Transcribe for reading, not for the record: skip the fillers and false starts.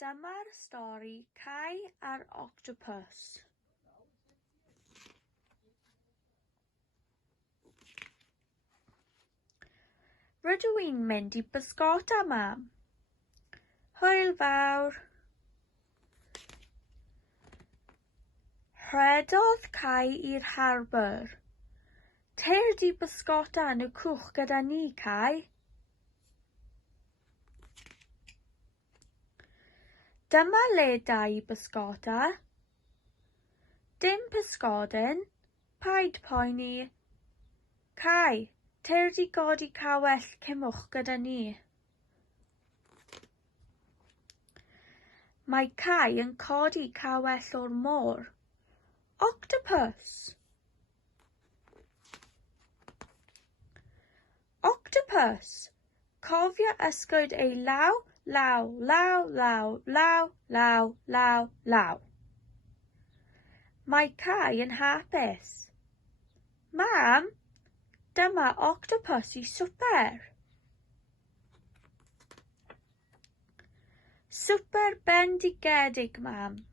Dyma'r stori Cai a'r Octopws. Rydw i'n mynd i bysgota, Mam. Hwyl fawr. Rhedodd Cai i'r harbwr. Teir di bysgota yn y cwch gyda ni, Cai. Dyma le da i bysgota. Dim pysgodyn, paid poeni. Cai, teir di godi cawell cymwch gyda ni. Mae Cai yn codi cawell o'r môr. Octopus! Octopus! Cofio ysgwyd ei law, law, law, law, law, law, law, law. Mae Cai yn hapus. Mam, dyma octopus i swper. Swper bendigedig, Mam.